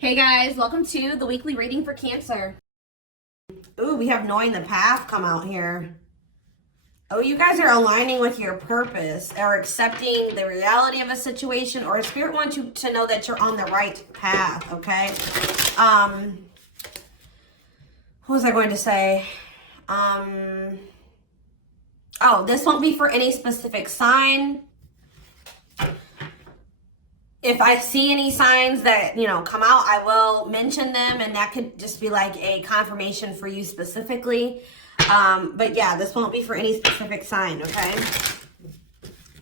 Hey guys, welcome to the weekly reading for Cancer. Ooh, we have knowing the path come out here. Oh, you guys are aligning with your purpose or accepting the reality of a situation, or Spirit wants you to know that you're on the right path, okay? What was I going to say? Oh, this won't be for any specific sign. If I see any signs that, come out, I will mention them, and that could just be like a confirmation for you specifically. But yeah, this won't be for any specific sign, okay?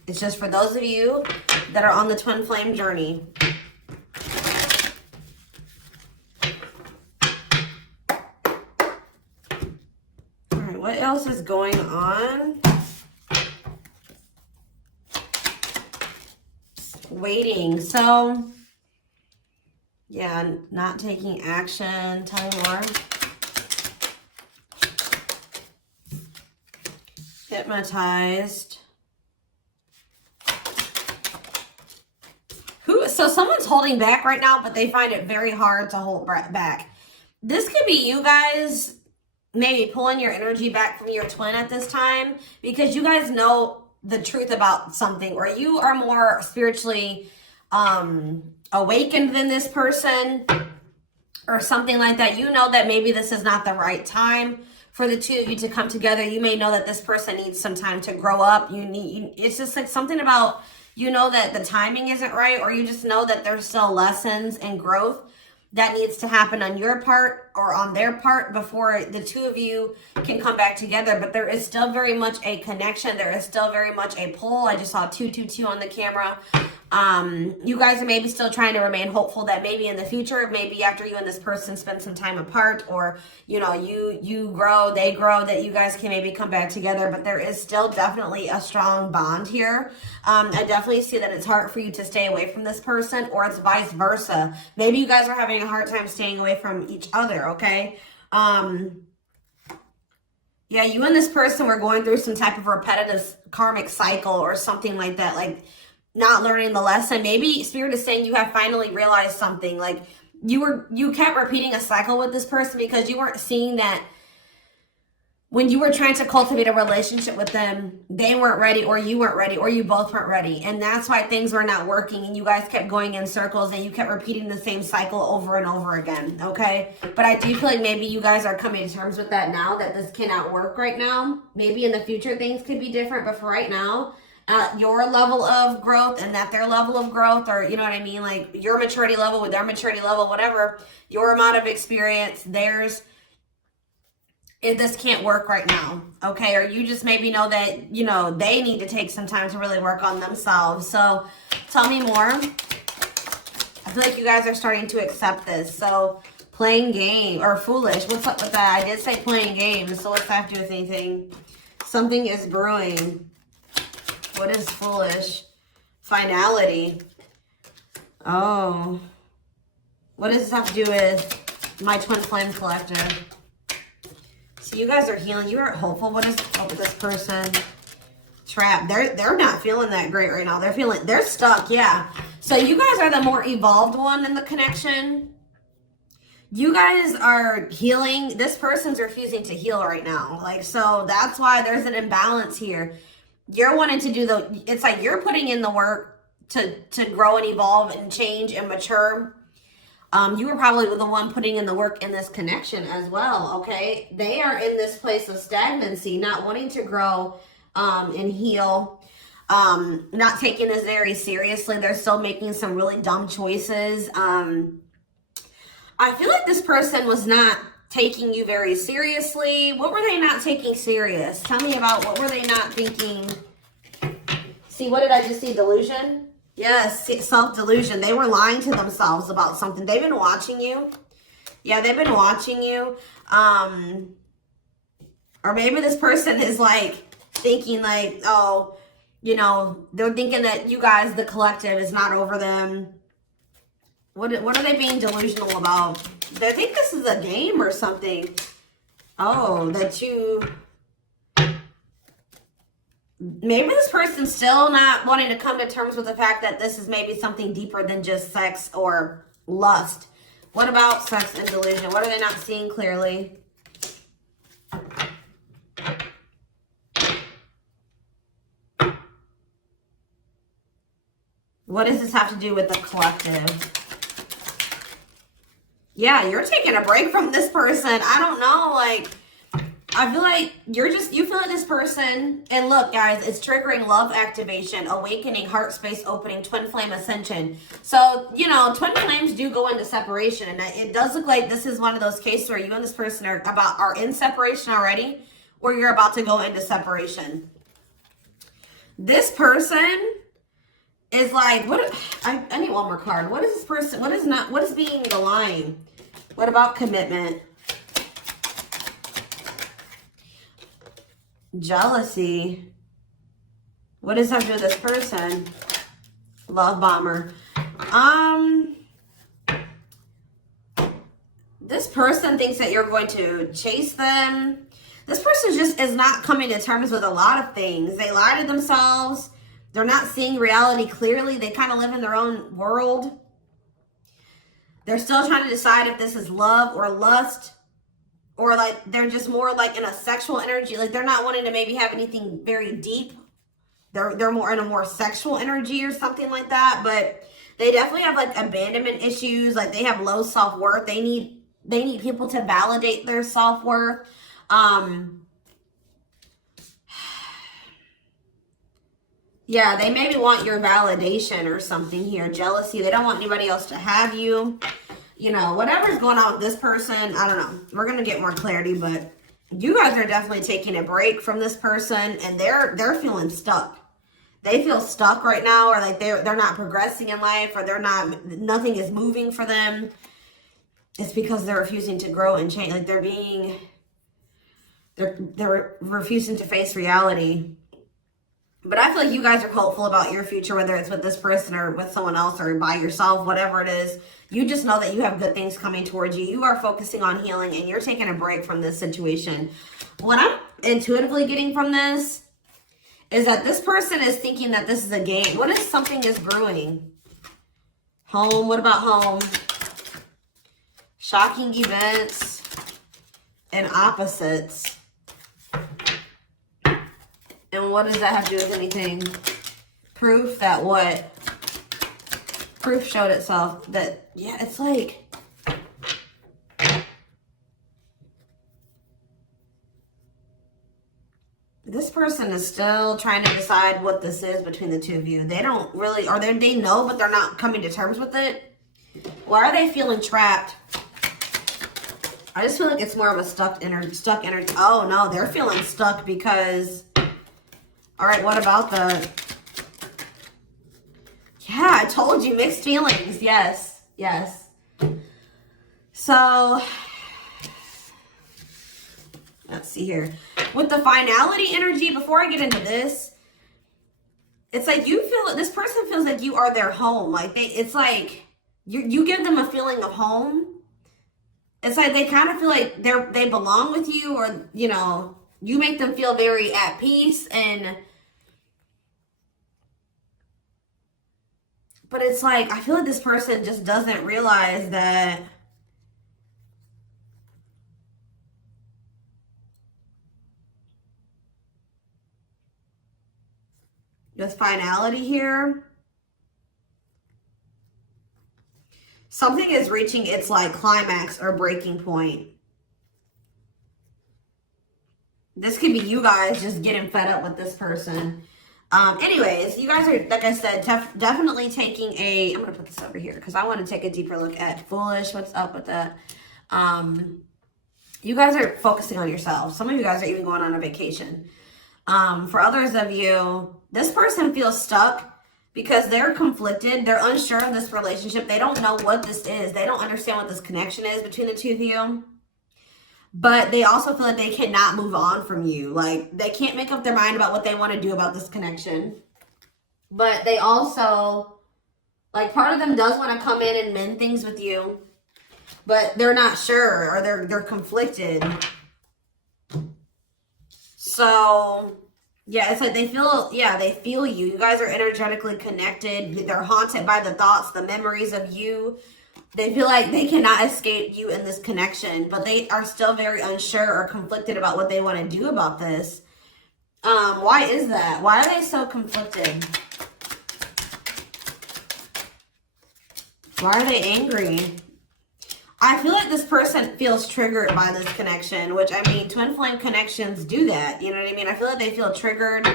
It's just for those of you that are on the twin flame journey. All right, what else is going on? Waiting. So, yeah, not taking action. Tell me more. Hypnotized. So someone's holding back right now, but they find it very hard to hold back. This could be you guys maybe pulling your energy back from your twin at this time, because you guys know the truth about something, or you are more spiritually awakened than this person or something like that. You know that maybe this is not the right time for the two of you to come together. You may know that this person needs some time to grow up. It's just like something about, that the timing isn't right, or you just know that there's still lessons and growth that needs to happen on your part or on their part before the two of you can come back together. But there is still very much a connection. There is still very much a pull. I just saw 222 on the camera. You guys are maybe still trying to remain hopeful that maybe in the future, maybe after you and this person spend some time apart, or you grow, they grow, that you guys can maybe come back together. But there is still definitely a strong bond here. I definitely see that it's hard for you to stay away from this person, or it's vice versa. Maybe you guys are having a hard time staying away from each other, okay? Yeah, you and this person were going through some type of repetitive karmic cycle or something like that, like not learning the lesson. Maybe Spirit is saying you have finally realized something. Like you kept repeating a cycle with this person because you weren't seeing that when you were trying to cultivate a relationship with them, they weren't ready, or you weren't ready, or you both weren't ready. And that's why things were not working, and you guys kept going in circles, and you kept repeating the same cycle over and over again, okay? But I do feel like maybe you guys are coming to terms with that now, that this cannot work right now. Maybe in the future things could be different, but for right now, your level of growth and that their level of growth, or you know what I mean, like your maturity level with their maturity level, whatever, your amount of experience, theirs, this can't work right now, okay? Or you just maybe know that, they need to take some time to really work on themselves. So tell me more. I feel like you guys are starting to accept this. So playing game or foolish, what's up with that? I did say playing games, so what's that have to do with anything? Something is brewing. What is foolish? Finality. Oh. What does this have to do with my twin flame collective? So you guys are healing. You are hopeful. What is up with this person? Trapped. They're not feeling that great right now. They're stuck. Yeah. So you guys are the more evolved one in the connection. You guys are healing. This person's refusing to heal right now. So that's why there's an imbalance here. You're wanting to do it's like you're putting in the work to grow and evolve and change and mature. You were probably the one putting in the work in this connection as well, okay? They are in this place of stagnancy, not wanting to grow and heal, not taking this very seriously. They're still making some really dumb choices. I feel like this person was not taking you very seriously. What were they not taking serious? Tell me about what were they not thinking? See, what did I just see? Delusion? Yes, self-delusion. They were lying to themselves about something. They've been watching you. Yeah, they've been watching you. Or maybe this person is thinking oh, they're thinking that you guys, the collective, is not over them. What are they being delusional about? They think this is a game or something. Oh, that you... maybe this person's still not wanting to come to terms with the fact that this is maybe something deeper than just sex or lust. What about sex and delusion? What are they not seeing clearly? What does this have to do with the collective? Yeah, you're taking a break from this person. I don't know, like, I feel like you feel like this person, and look, guys, it's triggering love activation, awakening, heart space opening, twin flame ascension. So, you know, twin flames do go into separation, and it does look like this is one of those cases where you and this person are in separation already, or you're about to go into separation. This person is like, I need one more card. What is this person, what is being the line? What about commitment? Jealousy. What does that do with this person? Love bomber. This person thinks that you're going to chase them. This person just is not coming to terms with a lot of things. They lie to themselves. They're not seeing reality clearly. They kind of live in their own world. They're still trying to decide if this is love or lust. Or like they're just more like in a sexual energy. Like they're not wanting to maybe have anything very deep. They're more in a more sexual energy or something like that. But they definitely have like abandonment issues. Like they have low self-worth. They need people to validate their self-worth. Yeah, they maybe want your validation or something here. Jealousy. They don't want anybody else to have you. You know, whatever's going on with this person, I don't know. We're going to get more clarity, but you guys are definitely taking a break from this person, and they're feeling stuck. They feel stuck right now, or like they're not progressing in life, or nothing is moving for them. It's because they're refusing to grow and change. Like they're refusing to face reality. But I feel like you guys are hopeful about your future, whether it's with this person or with someone else or by yourself, whatever it is. You just know that you have good things coming towards you. You are focusing on healing, and you're taking a break from this situation. What I'm intuitively getting from this is that this person is thinking that this is a game. What if something is brewing? Home. What about home? Shocking events and opposites. And what does that have to do with anything? Proof that what? Proof showed itself that, yeah, it's like, this person is still trying to decide what this is between the two of you. They don't really, or they know, but they're not coming to terms with it. Why are they feeling trapped? I just feel like it's more of a stuck energy. Oh no, they're feeling stuck because, all right, what about the, yeah, I told you, mixed feelings. Yes, yes. So, let's see here. With the finality energy, before I get into this, it's like you feel, this person feels like you are their home. Like it's like you give them a feeling of home. It's like they kind of feel like they belong with you, or, you know, you make them feel very at peace. But it's like, I feel like this person just doesn't realize that with finality here, something is reaching its like climax or breaking point. This could be you guys just getting fed up with this person. Anyways, you guys are, like I said, definitely taking I'm going to put this over here because I want to take a deeper look at foolish. What's up with that? You guys are focusing on yourselves. Some of you guys are even going on a vacation. For others of you, this person feels stuck because they're conflicted. They're unsure of this relationship. They don't know what this is. They don't understand what this connection is between the two of you. But they also feel like they cannot move on from you. Like, they can't make up their mind about what they want to do about this connection. But they also, like, part of them does want to come in and mend things with you. But they're not sure, or they're conflicted. So, yeah, it's like they feel you. You guys are energetically connected. They're haunted by the thoughts, the memories of you. They feel like they cannot escape you in this connection, but they are still very unsure or conflicted about what they want to do about this. Why is that? Why are they so conflicted? Why are they angry? I feel like this person feels triggered by this connection, which, I mean, twin flame connections do that. You know what I mean? I feel like they feel triggered.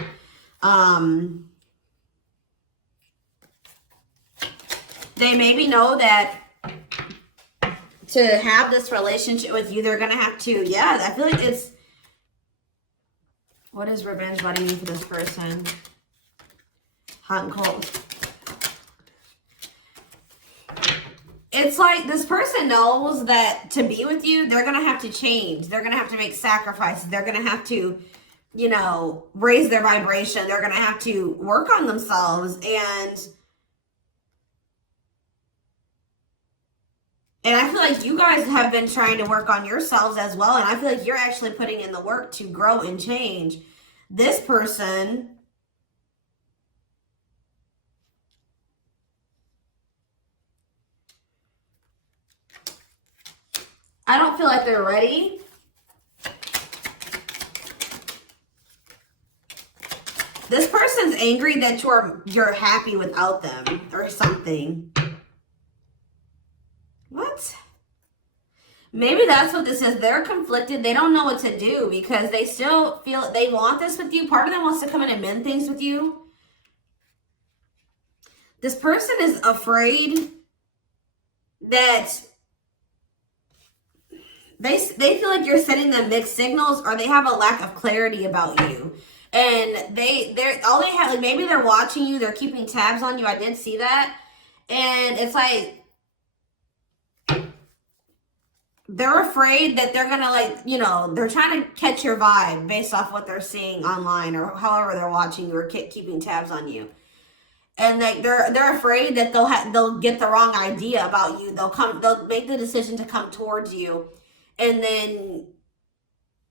They maybe know that to have this relationship with you, they're going to have to, yeah, I feel like it's, what does revenge body mean for this person? Hot and cold. It's like this person knows that to be with you, they're going to have to change. They're going to have to make sacrifices. They're going to have to, you know, raise their vibration. They're going to have to work on themselves. And I feel like you guys have been trying to work on yourselves as well. And I feel like you're actually putting in the work to grow and change. This person, I don't feel like they're ready. This person's angry that you're happy without them or something. What? Maybe that's what this is. They're conflicted. They don't know what to do because they still feel they want this with you. Part of them wants to come in and mend things with you. This person is afraid that they feel like you're sending them mixed signals, or they have a lack of clarity about you. And they're all they have, like, maybe they're watching you, they're keeping tabs on you. I did see that. And it's like they're afraid that they're gonna, like, you know, they're trying to catch your vibe based off what they're seeing online or however they're watching you or keeping tabs on you. And like they're afraid that they'll get the wrong idea about you. They'll make the decision to come towards you, and then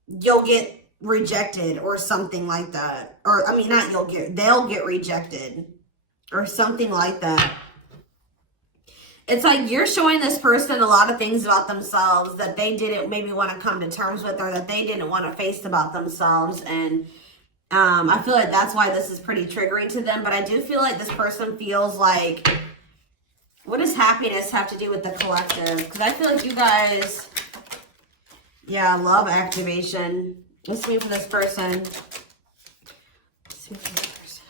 you'll get rejected or something like that. Or I mean, they'll get rejected or something like that. It's like you're showing this person a lot of things about themselves that they didn't maybe want to come to terms with, or that they didn't want to face about themselves. And I feel like that's why this is pretty triggering to them. But I do feel like this person feels like, what does happiness have to do with the collective? Because I feel like you guys, yeah, love activation. Let's see for this person. Let's see for this person.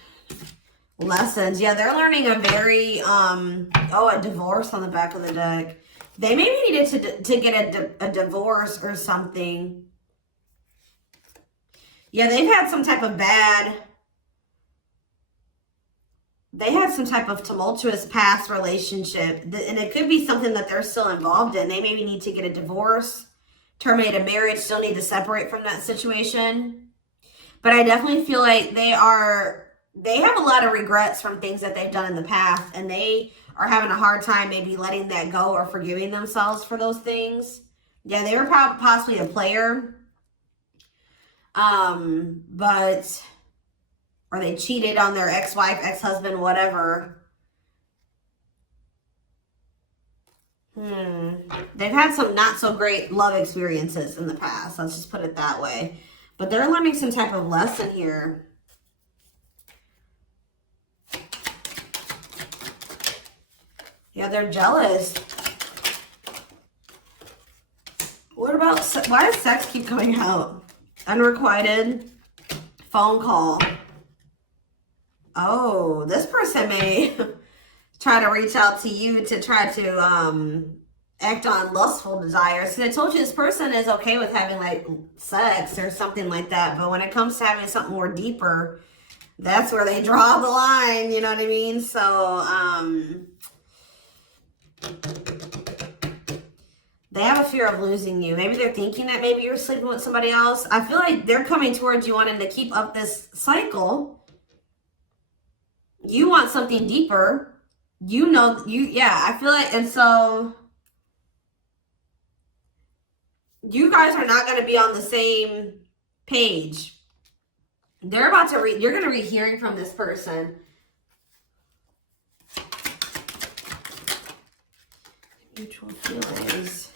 Lessons. Yeah, they're learning a very, a divorce on the back of the deck. They maybe needed to get a divorce or something. Yeah, they had some type of tumultuous past relationship. And it could be something that they're still involved in. They maybe need to get a divorce, terminate a marriage, still need to separate from that situation. But I definitely feel like they have a lot of regrets from things that they've done in the past. And they are having a hard time maybe letting that go or forgiving themselves for those things. Yeah, they were possibly a player. Or they cheated on their ex-wife, ex-husband, whatever. They've had some not so great love experiences in the past. Let's just put it that way. But they're learning some type of lesson here. Yeah, they're jealous. What about, why does sex keep coming out? Unrequited phone call. Oh, this person may try to reach out to you to try to act on lustful desires. So I told you this person is okay with having like sex or something like that. But when it comes to having something more deeper, that's where they draw the line. You know what I mean? So, they have a fear of losing you. Maybe they're thinking that maybe you're sleeping with somebody else. I feel like they're coming towards you wanting to keep up this cycle. You want something deeper. I feel like, and so you guys are not going to be on the same page. They're about to you're going to be hearing from this person. Mutual feelings.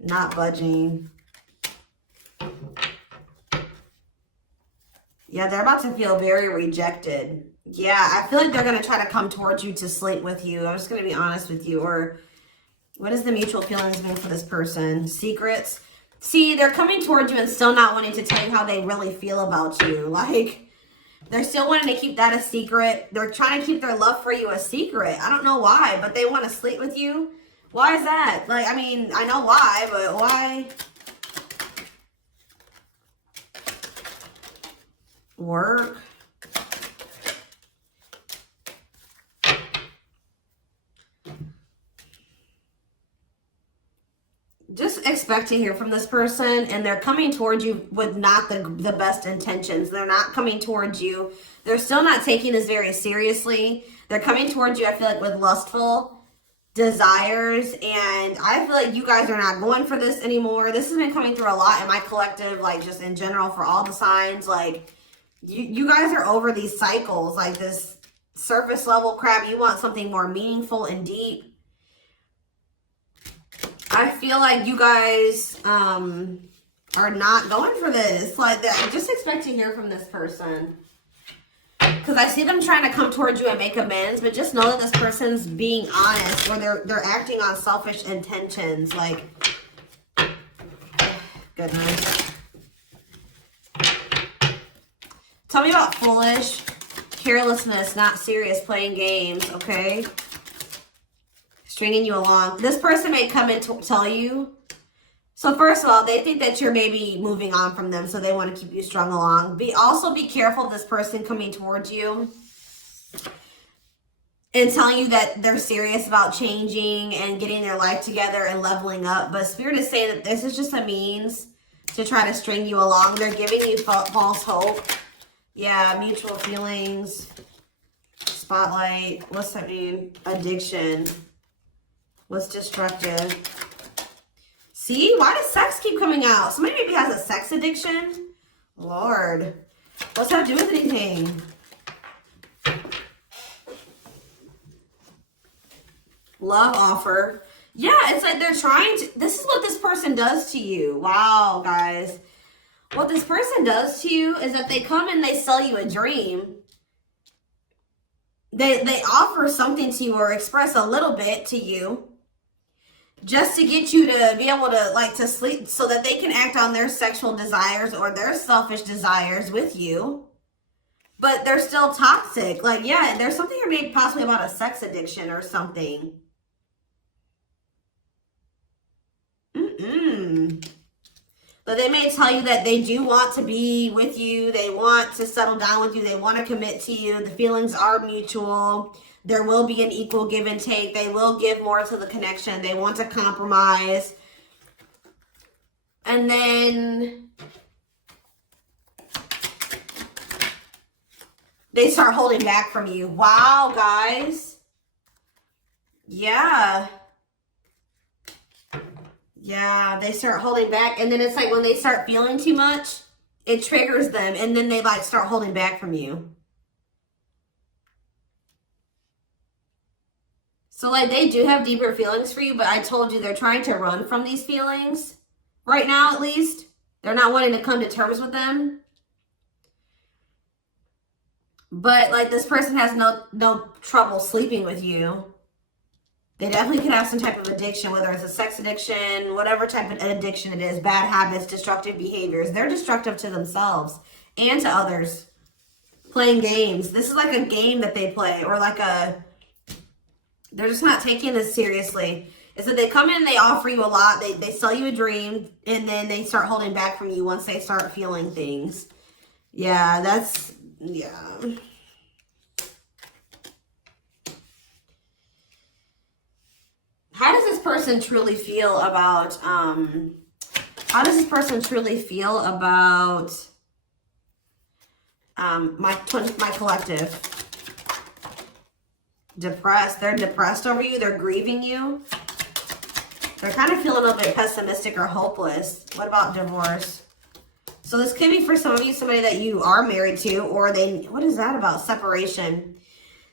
Not budging. Yeah, they're about to feel very rejected. Yeah, I feel like they're going to try to come towards you to sleep with you. I'm just going to be honest with you. Or what does the mutual feelings mean for this person? Secrets. See, they're coming towards you and still not wanting to tell you how they really feel about you. Like, they're still wanting to keep that a secret. They're trying to keep their love for you a secret. I don't know why, but they want to sleep with you. Why is that? Like, I mean, I know why, but why? Work. Just expect to hear from this person, and they're coming towards you with not the best intentions. They're not coming towards you. They're still not taking this very seriously. They're coming towards you, I feel like, with lustful desires, and I feel like you guys are not going for this anymore. This has been coming through a lot in my collective, like just in general for all the signs. Like, you guys are over these cycles, like this surface level crap. You want something more meaningful and deep. I feel like you guys are not going for this. Like, just expect to hear from this person. Because I see them trying to come towards you and make amends, but just know that this person's being honest, or they're acting on selfish intentions. Like, goodness. Tell me about foolish, carelessness, not serious, playing games, okay? Stringing you along. This person may come and tell you. So first of all, they think that you're maybe moving on from them, so they want to keep you strung along. Also be careful of this person coming towards you and telling you that they're serious about changing and getting their life together and leveling up. But Spirit is saying that this is just a means to try to string you along. They're giving you false hope. Yeah, mutual feelings. Spotlight. What's that mean? Addiction. What's destructive? See? Why does sex keep coming out? Somebody maybe has a sex addiction? Lord. What's that do with anything? Love offer. Yeah, it's like they're trying to... This is what this person does to you. Wow, guys. What this person does to you is that they come and they sell you a dream. They offer something to you or express a little bit to you just to get you to be able to, like, to sleep so that they can act on their sexual desires or their selfish desires with you. But they're still toxic. Like, yeah, there's something here maybe possibly about a sex addiction or something. But they may tell you that they do want to be with you. They want to settle down with you. They want to commit to you. The feelings are mutual. There will be an equal give and take. They will give more to the connection. They want to compromise. And then they start holding back from you. Wow, guys. Yeah. Yeah, they start holding back. And then it's like when they start feeling too much, it triggers them. And then they like start holding back from you. So like they do have deeper feelings for you, but I told you they're trying to run from these feelings. Right now, at least. They're not wanting to come to terms with them. But like this person has no trouble sleeping with you. They definitely could have some type of addiction, whether it's a sex addiction, whatever type of addiction it is, bad habits, destructive behaviors. They're destructive to themselves and to others. Playing games. This is like a game that they play, or like they're just not taking this seriously. It's that they come in, they offer you a lot, they sell you a dream, and then they start holding back from you once they start feeling things. Yeah, yeah. How does this person truly feel about, my collective? Depressed. They're depressed over you. They're grieving you. They're kind of feeling a little bit pessimistic or hopeless. What about divorce? So this could be for some of you, somebody that you are married to, or what is that about? Separation.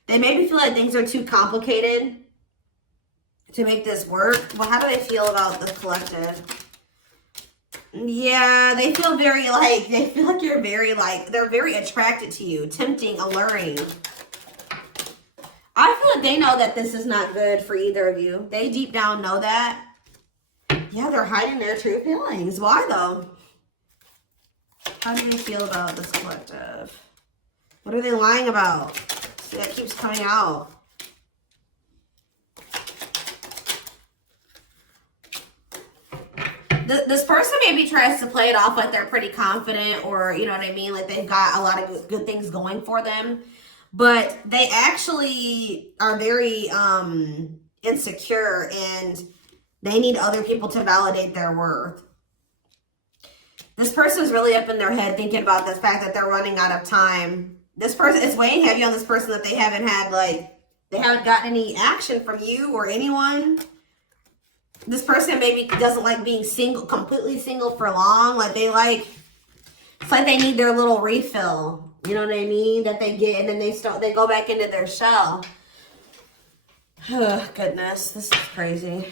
They maybe feel like things are too complicated to make this work. Well, how do they feel about the collective? Yeah, they feel very like, they feel like you're very like, they're very attracted to you, tempting, alluring. I feel like they know that this is not good for either of you. They deep down know that. Yeah, they're hiding their true feelings. Why though? How do they feel about this collective? What are they lying about? See, that keeps coming out. This person maybe tries to play it off like they're pretty confident, or you know what I mean, like they've got a lot of good things going for them, but they actually are very insecure, and they need other people to validate their worth. This person's really up in their head thinking about the fact that they're running out of time. This person is weighing heavy on this person that they haven't had, like, they haven't gotten any action from you or anyone. This person maybe doesn't like being single, completely single for long. Like they like, it's like they need their little refill. You know what I mean? That they get, and then they go back into their shell. Oh, goodness, this is crazy.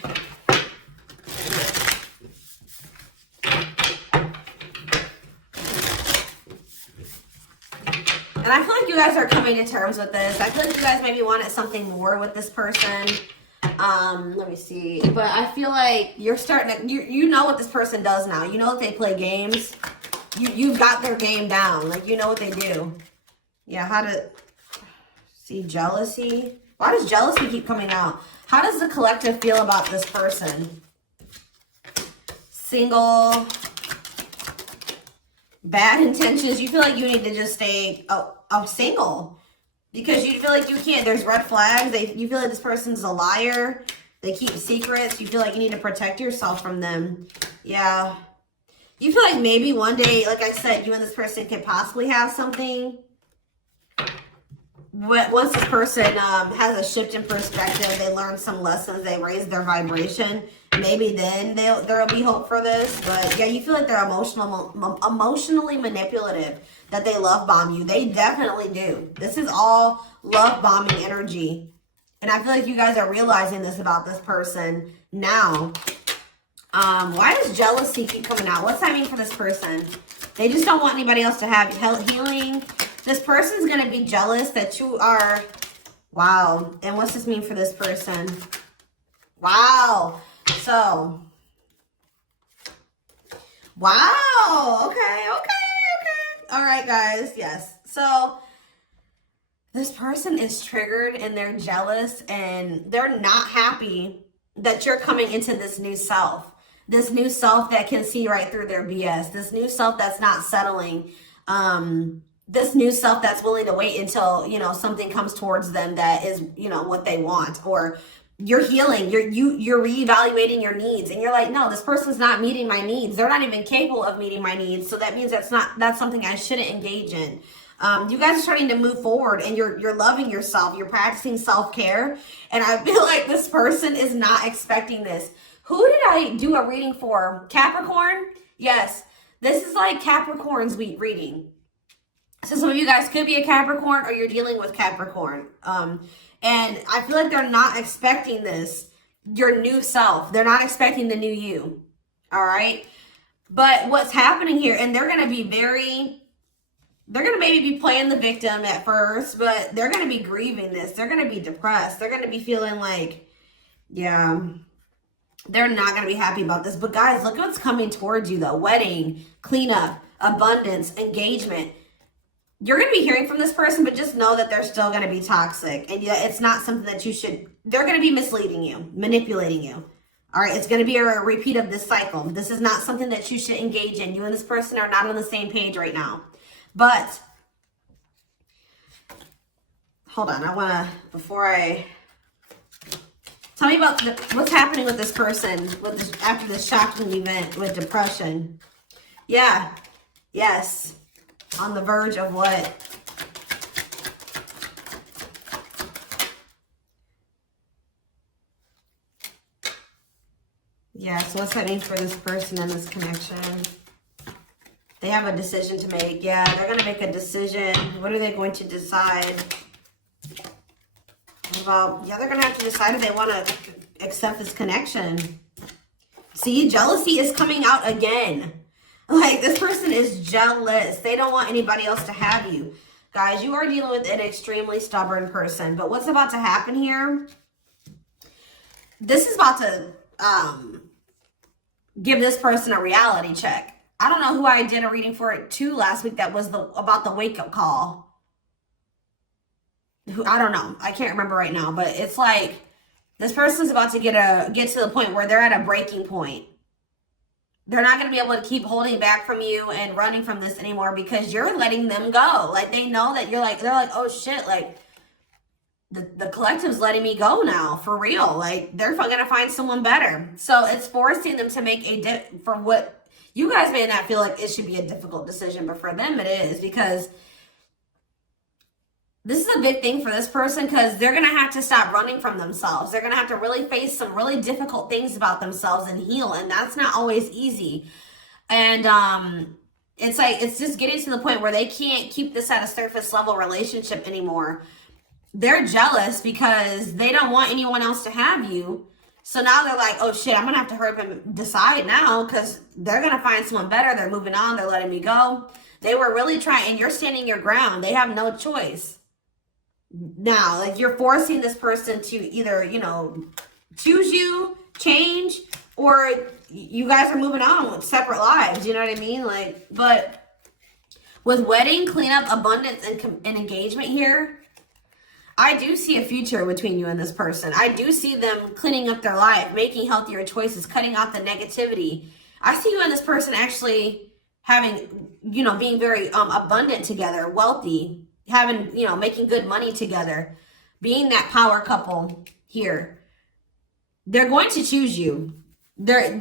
And I feel like you guys are coming to terms with this. I feel like you guys maybe wanted something more with this person. Let me see. But I feel like you're starting to, you know what this person does now. You know that they play games. You've got their game down. Like, you know what they do. Yeah, how to see jealousy. Why does jealousy keep coming out? How does the collective feel about this person? Single. Bad intentions. You feel like you need to just stay single. Because you feel like you can't, there's red flags. You feel like this person's a liar. They keep secrets. You feel like you need to protect yourself from them. Yeah. You feel like maybe one day, like I said, you and this person could possibly have something. Once this person has a shift in perspective, they learn some lessons, they raise their vibration, maybe then there'll be hope for this. But yeah, you feel like they're emotionally manipulative, that they love bomb you. They definitely do. This is all love bombing energy. And I feel like you guys are realizing this about this person now. Why does jealousy keep coming out? What's that mean for this person? They just don't want anybody else to have healing. This person's going to be jealous that you are, wow. And what's this mean for this person? Wow. So, wow. Okay. All right, guys. Yes. So, this person is triggered and they're jealous and they're not happy that you're coming into this new self. This new self that can see right through their BS. This new self that's not settling. This new self that's willing to wait until, you know, something comes towards them that is, you know, what they want. Or you're healing, you're reevaluating your needs, and you're like, no, this person's not meeting my needs. They're not even capable of meeting my needs. So that means that's something I shouldn't engage in. You guys are starting to move forward, and you're loving yourself. You're practicing self-care. And I feel like this person is not expecting this. Who did I do a reading for? Capricorn? Yes. This is like Capricorn's week reading. So some of you guys could be a Capricorn, or you're dealing with Capricorn. And I feel like they're not expecting this, your new self. They're not expecting the new you. All right. But what's happening here, and they're going to be they're going to maybe be playing the victim at first, but they're going to be grieving this. They're going to be depressed. They're going to be feeling like, yeah, they're not going to be happy about this. But guys, look what's coming towards you though. Wedding, cleanup, abundance, engagement. You're going to be hearing from this person, but just know that they're still going to be toxic. And it's not something that you should, they're going to be misleading you, manipulating you. All right, it's going to be a repeat of this cycle. This is not something that you should engage in. You and this person are not on the same page right now. But, hold on, I want to, tell me about what's happening with this person after this shocking event with depression. Yeah, yes. On the verge of what? Yeah, so what's that mean for this person and this connection? They have a decision to make. Yeah, they're going to make a decision. What are they going to decide? About, yeah, they're going to have to decide if they want to accept this connection. See, jealousy is coming out again. Like, this person is jealous. They don't want anybody else to have you. Guys, you are dealing with an extremely stubborn person. But what's about to happen here? This is about to give this person a reality check. I don't know who I did a reading for it too last week that was about the wake-up call. I don't know. I can't remember right now. But it's like this person's about to get to the point where they're at a breaking point. They're not going to be able to keep holding back from you and running from this anymore because you're letting them go. Like, they know that they're like, oh shit, like, the collective's letting me go now, for real. Like, they're going to find someone better. So it's forcing them to make for what you guys may not feel like it should be a difficult decision, but for them it is, because this is a big thing for this person, because they're going to have to stop running from themselves. They're going to have to really face some really difficult things about themselves and heal. And that's not always easy. And it's like, it's just getting to the point where they can't keep this at a surface level relationship anymore. They're jealous because they don't want anyone else to have you. So now they're like, oh shit, I'm going to have to hurry up and decide now, because they're going to find someone better. They're moving on. They're letting me go. They were really trying, and you're standing your ground. They have no choice. Now, like, you're forcing this person to either, you know, choose you, change, or you guys are moving on with separate lives. You know what I mean? Like, but with wedding, cleanup, abundance, and engagement here, I do see a future between you and this person. I do see them cleaning up their life, making healthier choices, cutting out the negativity. I see you and this person actually having, you know, being very abundant together, wealthy, having, you know, making good money together, being that power couple here. They're going to choose you. They're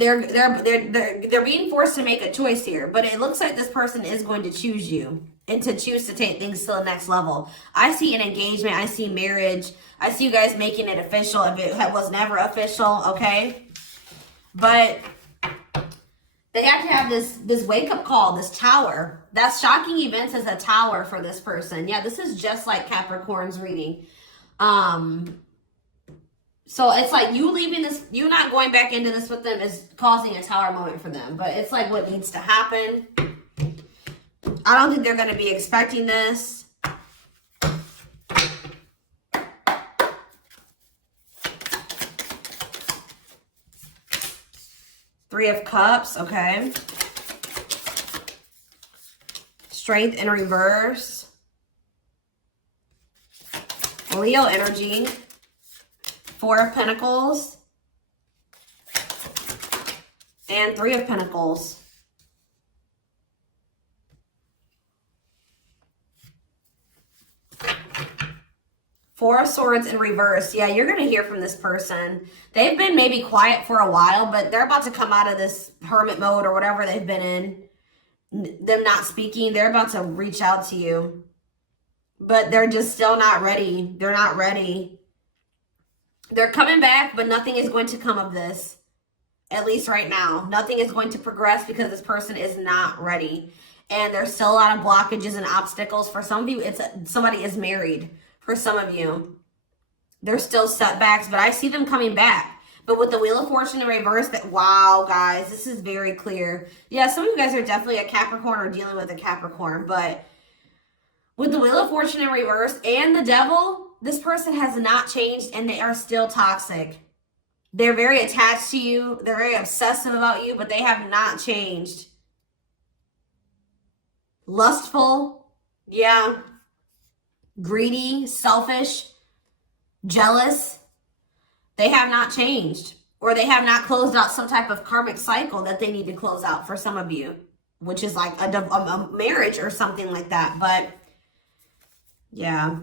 being forced to make a choice here, but it looks like this person is going to choose you and to choose to take things to the next level. I see an engagement. I see marriage. I see you guys making it official if it was never official, okay? But they have to have this wake-up call, this tower. That's shocking events as a tower for this person. Yeah, this is just like Capricorn's reading. So it's like you leaving this, you not going back into this with them is causing a tower moment for them. But it's like what needs to happen. I don't think they're going to be expecting this. Three of Cups, okay. Strength in reverse. Leo energy. Four of Pentacles. And Three of Pentacles. Four of Swords in reverse. Yeah, you're going to hear from this person. They've been maybe quiet for a while, but they're about to come out of this hermit mode or whatever they've been in. Them not speaking. They're about to reach out to you. But they're just still not ready. They're not ready. They're coming back, but nothing is going to come of this. At least right now. Nothing is going to progress because this person is not ready. And there's still a lot of blockages and obstacles. For some of you, somebody is married. For some of you, there's still setbacks, but I see them coming back. But with the Wheel of Fortune in reverse, wow, guys, this is very clear. Yeah, some of you guys are definitely a Capricorn or dealing with a Capricorn, but with the Wheel of Fortune in reverse and the Devil, this person has not changed and they are still toxic. They're very attached to you. They're very obsessive about you, but they have not changed. Lustful, yeah. Greedy, selfish, jealous. They have not changed, or they have not closed out some type of karmic cycle that they need to close out for some of you, which is like a marriage or something like that. But yeah,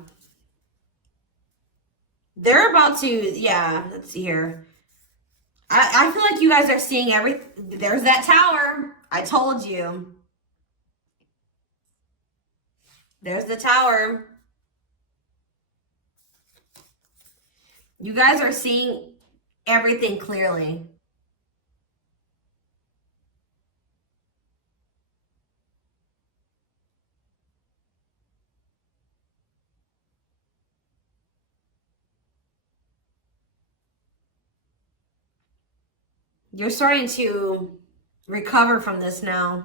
they're about to, yeah, let's see here. I feel like you guys are seeing everything. There's that tower. I told you. There's the tower. You guys are seeing everything clearly. You're starting to recover from this now.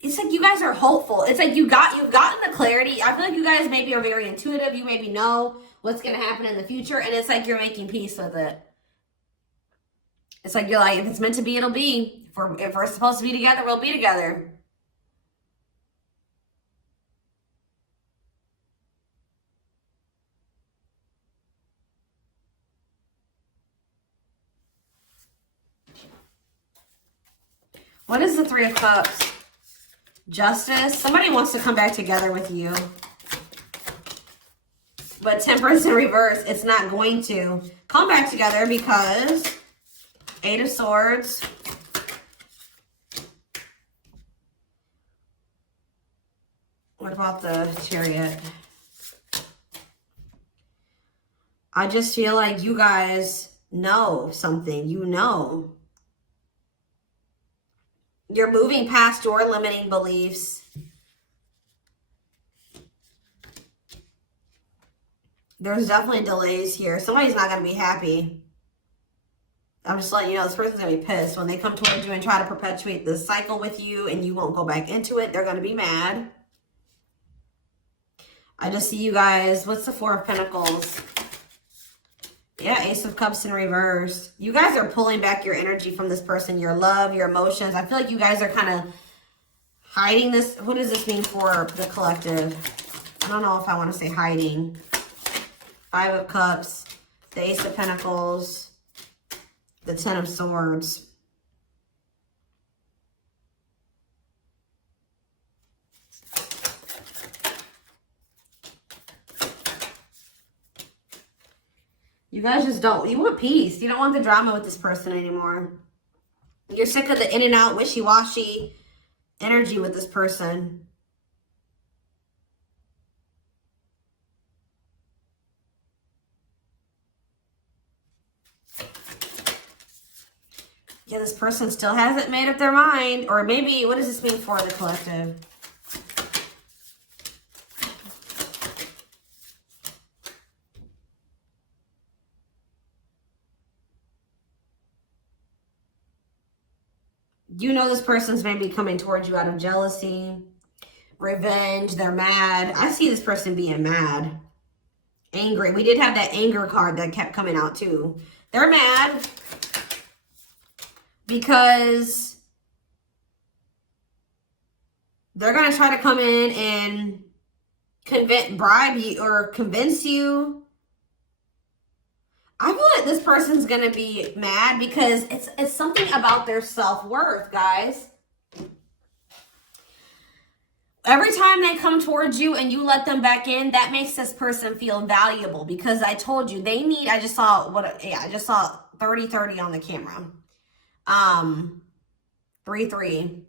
It's like you guys are hopeful. It's like you've gotten the clarity. I feel like you guys maybe are very intuitive. You maybe know what's going to happen in the future. And it's like you're making peace with it. It's like you're like, if it's meant to be, it'll be. If we're supposed to be together, we'll be together. What is the Three of Cups? Justice. Somebody wants to come back together with you. But Temperance in reverse, it's not going to come back together because Eight of Swords. What about the Chariot? I just feel like you guys know something. You know. You're moving past your limiting beliefs. There's definitely delays here. Somebody's not going to be happy. I'm just letting you know this person's going to be pissed. When they come towards you and try to perpetuate this cycle with you and you won't go back into it, they're going to be mad. I just see you guys. What's the Four of Pentacles? Yeah, Ace of Cups in reverse. You guys are pulling back your energy from this person, your love, your emotions. I feel like you guys are kind of hiding this. What does this mean for the collective? I don't know if I want to say hiding. Five of Cups, the Ace of Pentacles, the Ten of Swords. You guys just don't, you want peace. You don't want the drama with this person anymore. You're sick of the in and out, wishy-washy energy with this person. Yeah, this person still hasn't made up their mind. Or maybe, what does this mean for the collective? You know this person's maybe coming towards you out of jealousy, revenge. They're mad. I see this person being mad, angry. We did have that anger card that kept coming out too. They're mad because they're going to try to come in and bribe you or convince you. I feel like this person's going to be mad because it's something about their self-worth, guys. Every time they come towards you and you let them back in, that makes this person feel valuable because I told you they need, I just saw 30-30 on the camera. 3-3.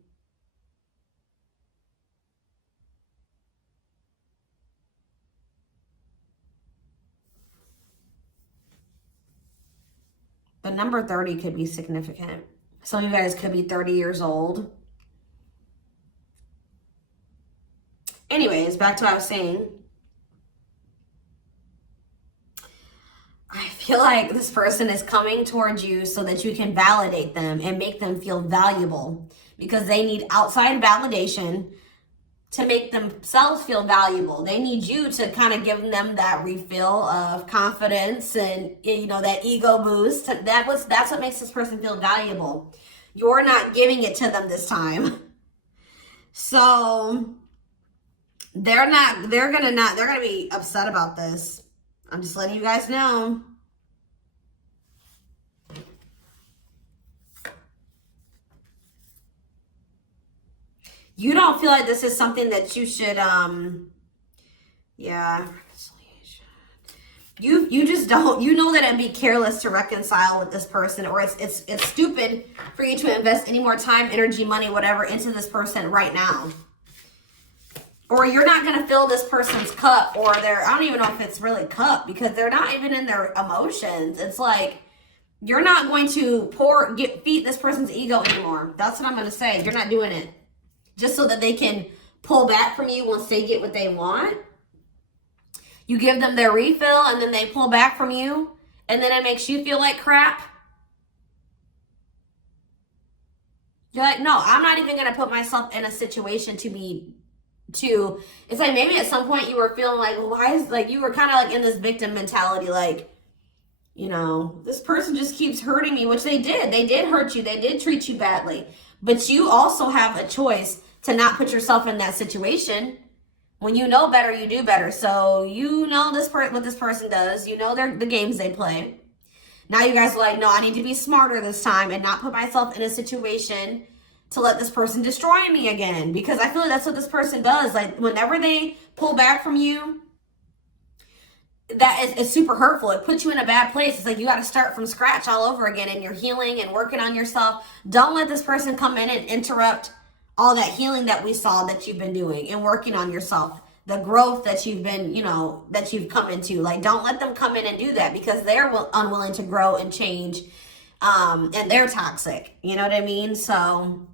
The number 30 could be significant. Some of you guys could be 30 years old. Anyways, back to what I was saying. I feel like this person is coming towards you so that you can validate them and make them feel valuable because they need outside validation to make themselves feel valuable. They need you to kind of give them that refill of confidence and, you know, that ego boost. That's what makes this person feel valuable. You're not giving it to them this time. So they're gonna be upset about this. I'm just letting you guys know. You don't feel like this is something that you should, yeah. You just don't, you know that it'd be careless to reconcile with this person, or it's stupid for you to invest any more time, energy, money, whatever into this person right now. Or you're not going to fill this person's cup, or I don't even know if it's really cup because they're not even in their emotions. It's like, you're not going to feed this person's ego anymore. That's what I'm going to say. You're not doing it. Just so that they can pull back from you once they get what they want. You give them their refill and then they pull back from you. And then it makes you feel like crap. You're like, no, I'm not even gonna put myself in a situation it's like maybe at some point you were feeling like, well, why is, like, you were kind of like in this victim mentality, like, you know, this person just keeps hurting me, which they did hurt you, they did treat you badly, but you also have a choice to not put yourself in that situation. When you know better, you do better. So you know what this person does, you know the games they play. Now you guys are like, no, I need to be smarter this time and not put myself in a situation to let this person destroy me again, because I feel like that's what this person does. Like, whenever they pull back from you, that is super hurtful. It puts you in a bad place. It's like you got to start from scratch all over again, and you're healing and working on yourself. Don't let this person come in and interrupt all that healing that we saw that you've been doing and working on yourself, the growth that you've been, that you've come into. Like, don't let them come in and do that, because they're unwilling to grow and change, and they're toxic. You know what I mean? So